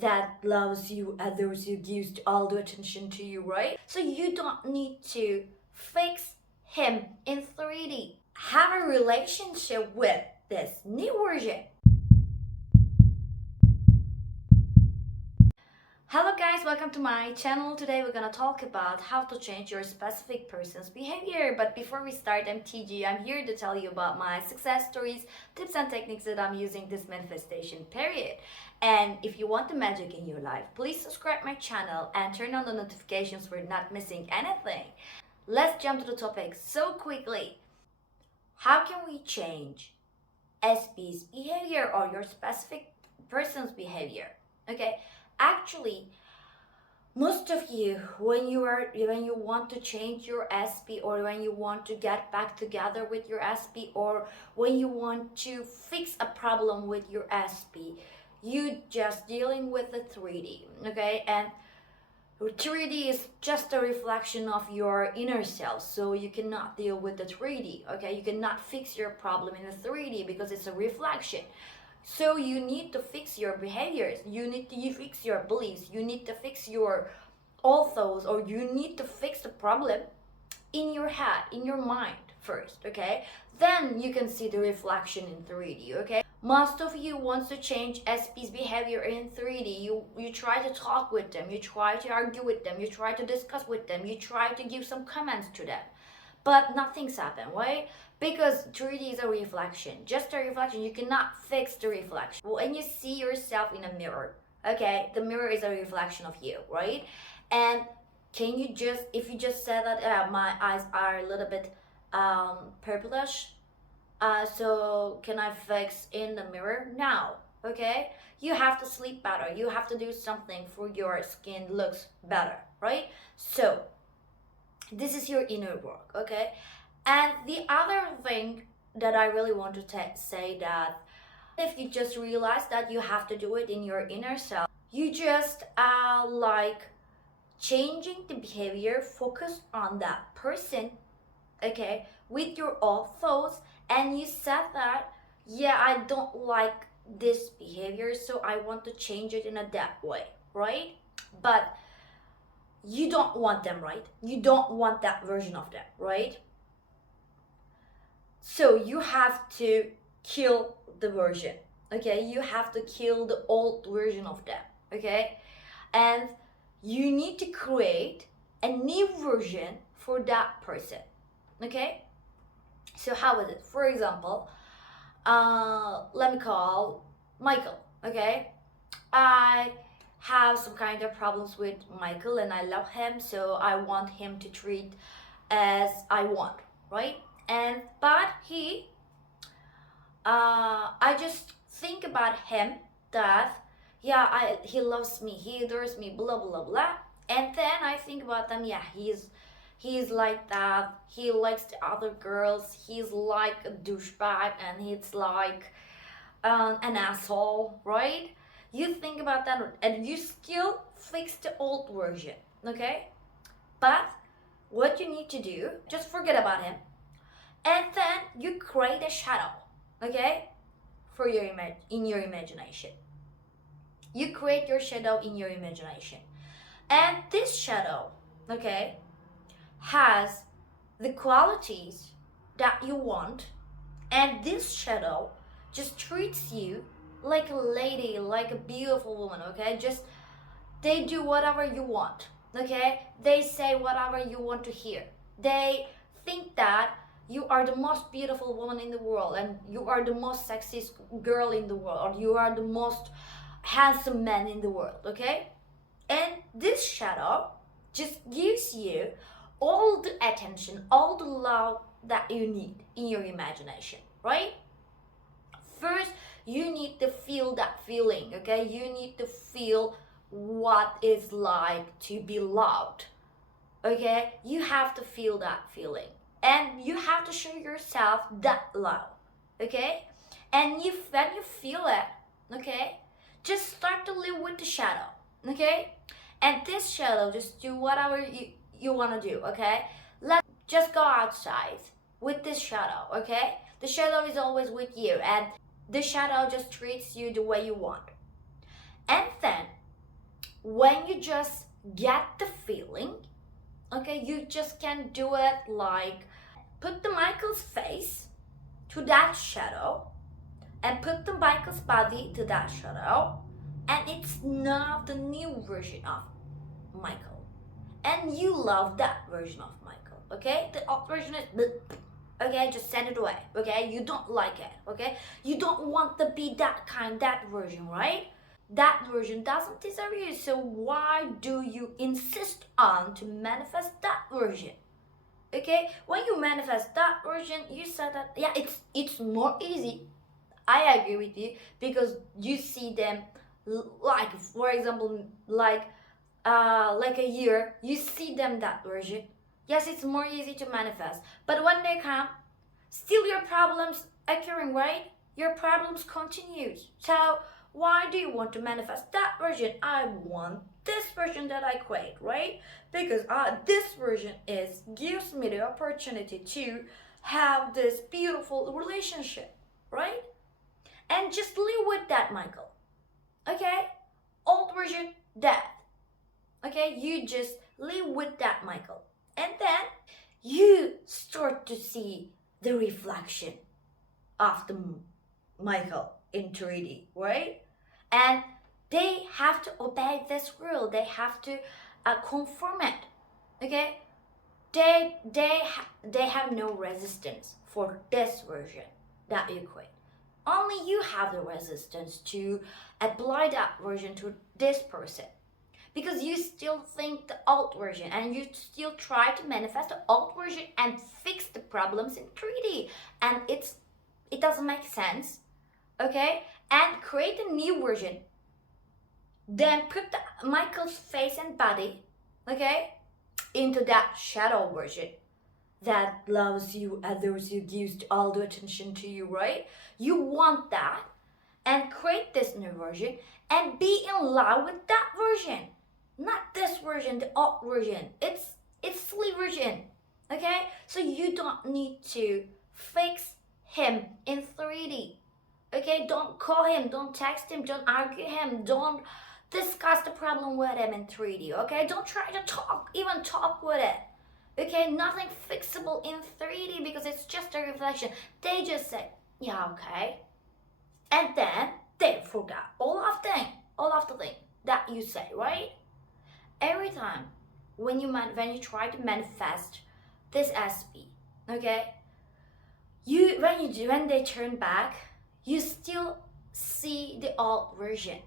that loves you, adores you, gives all the attention to you, right? So you don't need to fix him in 3D. Have a relationship with this new version. Hello guys, welcome to my channel. Today we're gonna talk about how to change your specific person's behavior. But before we start, I'm TG. I'm here to tell you about my success stories, tips and techniques that I'm using this manifestation period. And if you want the magic in your life, please subscribe my channel and turn on the notifications for not missing anything. Let's jump to the topic so quickly. How can we change SP's behavior or your specific person's behavior? Okay. Actually, most of you, when you want to change your SP, or when you want to get back together with your SP, or when you want to fix a problem with your SP, you just dealing with the 3D, okay? And 3D is just a reflection of your inner self, so you cannot deal with the 3D, okay? You cannot fix your problem in the 3D because it's a reflection. So you need to fix your behaviors, you need to fix your beliefs, you need to fix your all those, or you need to fix the problem in your head, in your mind first, okay? Then you can see the reflection in 3D, okay? Most of you wants to change SP's behavior in 3D. You try to talk with them, you try to argue with them, you try to discuss with them, you try to give some comments to them. But nothing's happened, right? Because 3D is a reflection, just a reflection. You cannot fix the reflection. When you see yourself in a mirror, okay, the mirror is a reflection of you, right? And can you just, if you just said that my eyes are a little bit purplish, so can I fix in the mirror? No, okay? You have to sleep better. You have to do something for your skin looks better, right? So this is your inner work, okay? And the other thing that I really want to say, that if you just realize that you have to do it in your inner self, you just like changing the behavior, focus on that person, okay, with your own thoughts, and you said that, yeah, I don't like this behavior, so I want to change it in a that way, right? But you don't want them, right? You don't want that version of them, right? So you have to kill the version, okay? You have to kill the old version of them, okay? And you need to create a new version for that person, okay? So how is it? For example, let me call Michael, okay? I have some kind of problems with Michael and I love him, so I want him to treat as I want, right? And but I just think about him that, yeah, he loves me, he adores me, blah blah blah. And then I think about them, yeah, he's like that, he likes the other girls, he's like a douchebag, and he's like an asshole, right? You think about that and you still fix the old version, okay? But what you need to do, just forget about him, and then you create a shadow, okay, for your in your imagination. You create your shadow in your imagination, and this shadow, okay, has the qualities that you want, and this shadow just treats you like a lady, like a beautiful woman, okay? Just they do whatever you want, okay? They say whatever you want to hear. They think that you are the most beautiful woman in the world, and you are the most sexiest girl in the world, or you are the most handsome man in the world, okay? And this shadow just gives you all the attention, all the love that you need in your imagination, right? First, you need to feel that feeling, okay? You need to feel what it's like to be loved, okay? You have to feel that feeling, and you have to show yourself that love, okay? And when you feel it, okay, just start to live with the shadow, okay? And this shadow, just do whatever you want to do, okay? Let's just go outside with this shadow, okay? The shadow is always with you, and the shadow just treats you the way you want. And then when you just get the feeling, okay, you just can do it like put the Michael's face to that shadow and put the Michael's body to that shadow, and it's not the new version of Michael. And you love that version of Michael, okay? The old version is bleh, okay, just send it away, okay? You don't like it, okay? You don't want to be that version, right? That version doesn't deserve you, so why do you insist on to manifest that version? Okay, when you manifest that version, you said that, yeah, it's more easy. I agree with you, because you see them, like for example, like a year, you see them that version. Yes, it's more easy to manifest, but when they come, still your problems occurring, right? Your problems continues. So why do you want to manifest that version? I want this version that I create, right? Because this version gives me the opportunity to have this beautiful relationship, right? And just live with that, Michael. Okay? Old version, dead. Okay? You just live with that, Michael. And then you start to see the reflection of the Michael in 3D, right? And they have to obey this rule. They have to conform it. Okay? They have no resistance for this version that you create. Only you have the resistance to apply that version to this person, because you still think the old version and you still try to manifest the old version and fix the problems in 3D, and it doesn't make sense. Okay? And create a new version, then put Michael's face and body, okay, into that shadow version that loves you, adores you, gives all the attention to you, right? You want that, and create this new version and be in love with that version, not this version, the old version. It's silly version, okay? So you don't need to fix him in 3D, okay? Don't call him, don't text him, don't argue him, don't discuss the problem with him in 3D, okay? Don't try to even talk with it. Okay, nothing fixable in 3D, because it's just a reflection. They just say, yeah, okay. And then they forgot all of the thing that you say, right? Every time when you try to manifest this SP, okay, when they turn back, you still see the old version,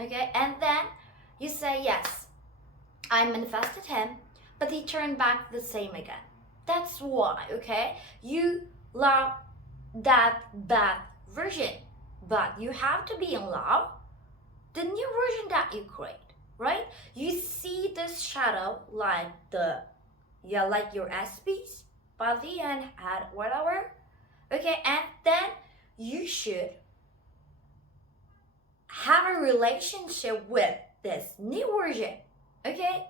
okay? And then you say, yes, I manifested him, but he turned back the same again. That's why, okay? You love that bad version, but you have to be in love the new version that you create, right? You see this shadow like like your SP's body and head, whatever, okay? And then you should have a relationship with this new version, okay?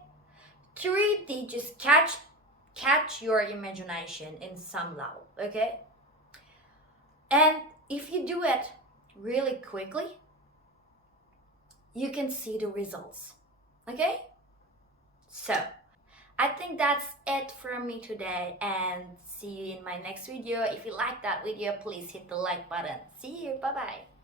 3D just catch your imagination in some level, okay? And if you do it really quickly, you can see the results, okay? So I think that's it from me today, and see you in my next video. If you like that video, please hit the like button. See you, bye bye.